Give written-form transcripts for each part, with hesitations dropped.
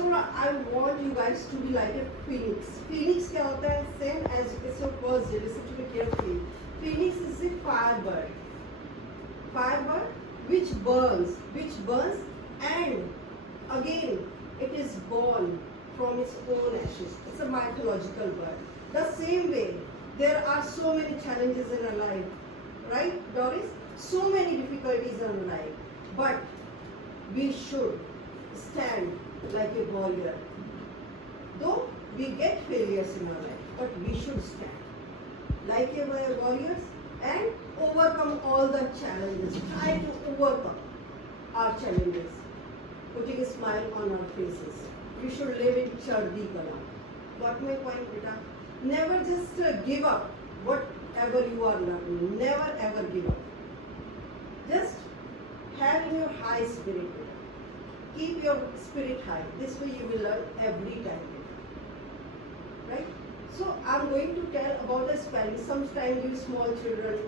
First of all, I want you guys to be like a phoenix. Phoenix क्या होता है? Same as it's your first day. Listen to me carefully. Phoenix is a firebird. Firebird which burns, and again it is born from its own ashes. It's a mythological bird. The same way, there are so many challenges in our life, right, Doris? So many difficulties in our life, but we should stand like a warrior. Though we get failures in our life, but we should stand like a warriors and overcome all the challenges. Try to overcome our challenges, putting a smile on our faces. We should live in Chardi Kala. Got my point, beta? Never just give up whatever you are learning. Never ever give up. Just have in your high spirit. Keep your spirit high. This way you will learn every time. Right? So I'm going to tell about the spelling. Sometimes you small children,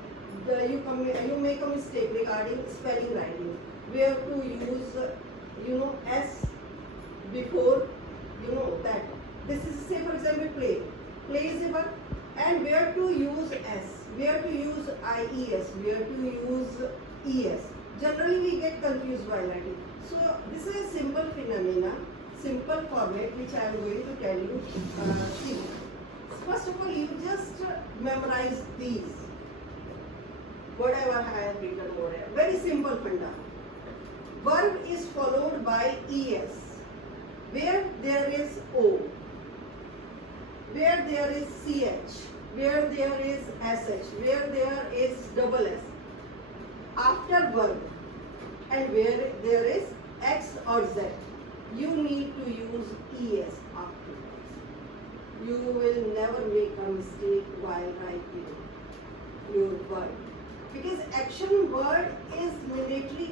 you make a mistake regarding spelling writing. We have to use S before that. This is, say for example, play. Play is a verb, and where to use S, where to use IES, where to use ES. Generally we get confused while writing. So this is a simple phenomena, simple format which I am going to tell you. First of all, you just memorize these. Whatever I have written over here. Very simple funda. Verb is followed by ES. Where there is O. Where there is CH, where there is SH, where there is double S. After verb and where there is X or Z, you need to use ES afterwards. You will never make a mistake while writing your word. Because action word is mandatory.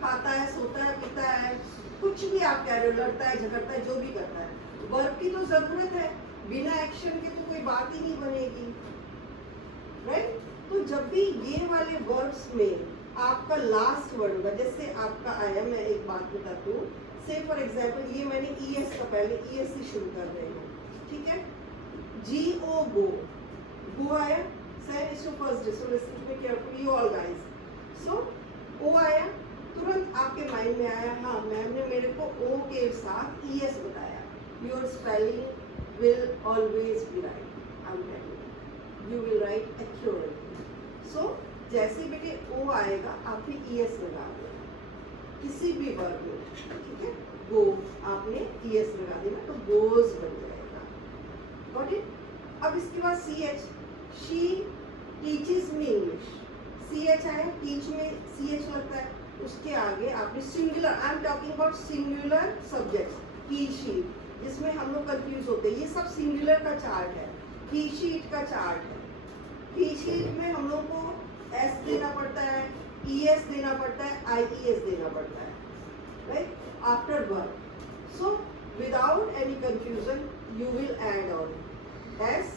खाता है, सोता है, पीता है, कुछ भी आप कह रहे हो, लड़ता है, झगड़ता है, जो भी करता है. वर्ब की तो जरूरत है. बिना एक्शन के तो कोई बात ही नहीं बनेगी, राइट? तो जब भी ये वाले वर्ब्स में आपका लास्ट वर्ड होगा, जैसे आपका आया, मैं एक बात बताती हूँ. से फॉर एग्जाम्पल ये मैंने ES का पहले ES से शुरू कर रही हूँ, ठीक है? GO गो, गो आया, सर इसको first day, so listen to me carefully you all guys. So O आया, तुरंत आपके माइंड में आया, हाँ मैम ने मेरे को O के साथ ES बताया. Your spelling will always be right. I'm telling you. You will write accurately. So जैसे बेटे O आएगा, आपने ES लगा देना किसी भी वर्ब में, ठीक है? Go आपने ES लगा देना तो goes बन जाएगा. Got it? अब इसके बाद CH. She teaches me English. CH आया, teach में CH लगता है. उसके आगे आपने singular. I'm talking about singular subjects. He, she. जिसमें हम लोग कंफ्यूज होते हैं. ये सब सिंगुलर का चार्ट है. ही शीट का चार्ट है. ही शीट में हम लोग को एस देना पड़ता है, ES देना पड़ता है, IES देना पड़ता है, right? After verb. So without any confusion you will add on S,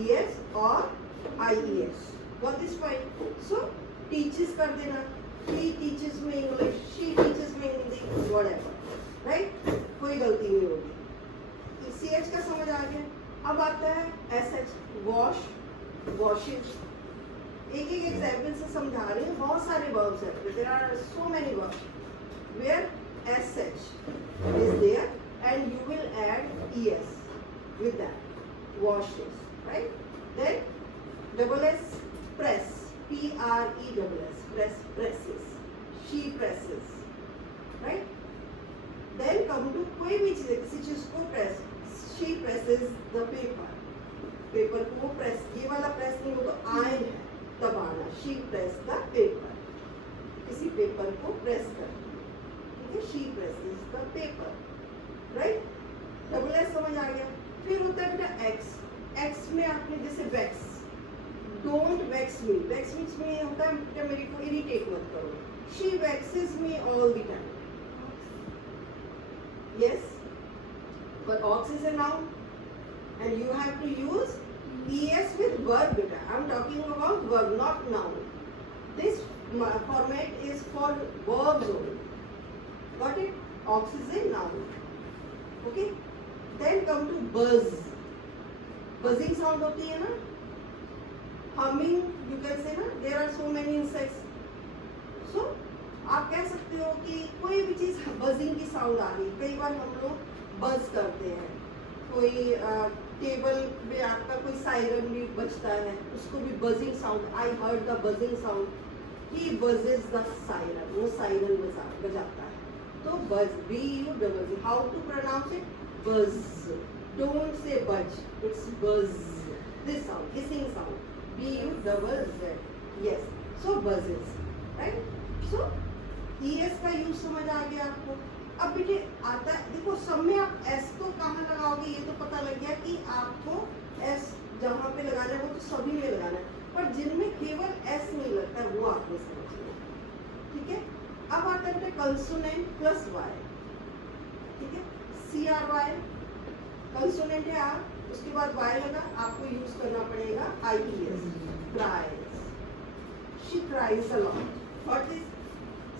ES और IES. Got this point? सो टीचेस कर देना. ही टीचेस में इंग्लिश, शी टीचेस में हिंदी, व्हाटएवर, राइट? कोई गलती नहीं होगी. CH का समझ आ गया. अब आता है SH. Wash, washes. एक एक एग्जाम्पल से समझा रहे हैं. बहुत सारे वर्ब्स हैं. There are so many verbs where SH is there and you will add ES with that. Washes, right? Then double S, press. PRESS. Press, presses. She presses, right? Then come to कोई भी चीज, किसी चीज को press. She presses the paper. Paper को प्रेस, ये वाला प्रेस नहीं, वो तो आयन है, दबाना. She press the paper. किसी पेपर को प्रेस करना, ठीक है? She presses the paper, right? Double S समझ आ गया. फिर होता है बेटा X. X में आपने जैसे vex. Don't vex me. Vex में होता है बेटा मेरे को इरिटेट मत करो. She vexes me all the time. Yes, but ox is a noun and you have to use ES with verb beta. I am talking about verb, not noun. This format is for verbs only. Got it? Ox is a noun. Okay, then come to buzz. Buzzing sound होती है ना, humming you can say ना, there are so many insects. So आप कह सकते हो कि कोई भी चीज बजिंग की साउंड आ रही. कई बार हम लोग बज करते हैं, कोई टेबल में आपका कोई सायरन भी बजता है, उसको भी buzzing sound. I heard the buzzing sound. He buzzes the siren, वो सायरन बजाता है. तो buzz, B U double G. How to pronounce it? Buzz. Don't say buzz, it's buzz. This sound, hissing sound, B U double Z. Yes, so buzzes, right. So ES का use समझ आ गया आपको. अब बेटे आता है, देखो सब में आप एस तो कहाँ लगाओगे ये तो पता लग गया कि आपको एस जहाँ पे लगाना है वो तो सभी में लगाना है, पर जिनमें केवल एस नहीं लगता है वो आपने समझना है. ठीक है. अब आता है कंसोनेंट प्लस वाई. ठीक है, सी आर वाई कंसोनेंट है आर, उसके बाद वाई लगा, आपको यूज करना पड़ेगा I E S. Cries, she cries a lot. What is,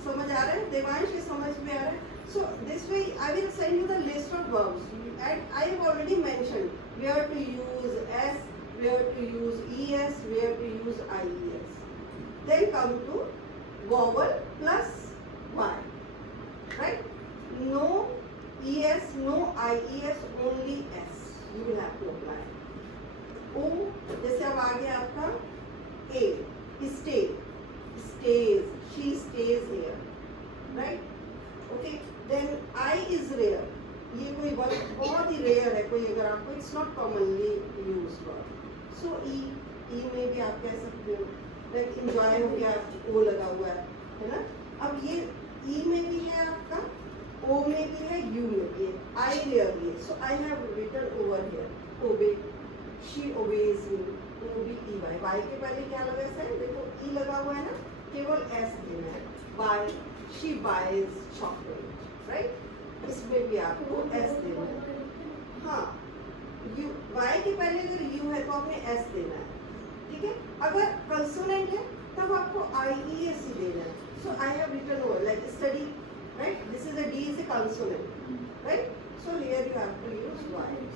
समझ आ रहा है देवांश के, समझ में आ रहा है. So this way I will send you the list of verbs, and I have already mentioned where to use s, where to use es, where to use ies. Then come to vowel plus y, right? No es, no ies, only s. You will have to apply. O जैसे अब आ गया आपका a, stay, stays, she stays here, right? Okay. Then I is rare. ये कोई वर्ड बहुत ही रेयर है, कोई अगर आपको, it's not commonly used word. So E में भी आप कह सकते हो, लाइक एंजॉय हो गया, ओ लगा हुआ है ना. अब ये ई में भी है आपका, ओ में भी है, यू में भी है. I rarely, so I have written over here obey, she obeys me. O B E Y, Y के पहले क्या लगा है, देखो ई लगा हुआ है ना, केवल एस देना है. Buy, she buys chocolate, right. इसमें भी आपको एस देना है. हाँ, यू, वाई के पहले अगर यू है तो आपने एस देना है. ठीक है. अगर कंसोनेंट है तब आपको आई ई एस ही देना है. So I have written over like study, right. This is a D is a consonant, right. So here you have to use Y.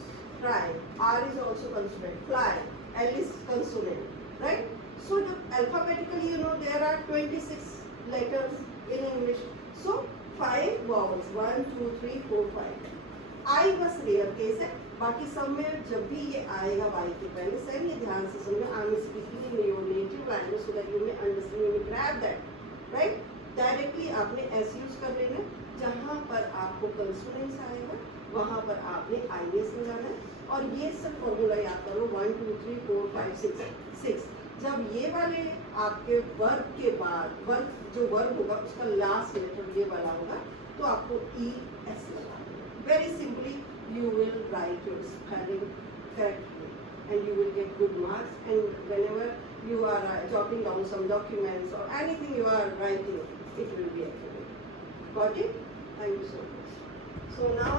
Try, R is also consonant. Fly, L is consonant, right. So जो alphabetically you know there are 26 letters in English. So 5 vowels, 1 2 3 4 5. I बस rare case है, बाकी सब में जब भी ये आएगा वाई के पहले, सही ये ध्यान से सुनना. I am speaking in your native language so that you may understand, you may grab that, right. Directly आपने एस यूज कर लेना. जहाँ पर आपको कंसोनेंट्स आएगा वहाँ पर आपने आई एस लगाना है. और ये सब फॉर्मूला याद करो, 1 2 3 4 5 6. जब ये वाले आपके वर्ब के बाद, वर्ब जो वर्ब होगा उसका लास्ट लेटर ये वाला होगा, तो आपको ई एस लगाना है. Very simply you will write your spelling correctly and you will get good marks. And whenever you are jotting down some documents or anything you are writing, it will be accurate. Got it? Thank you so much. So now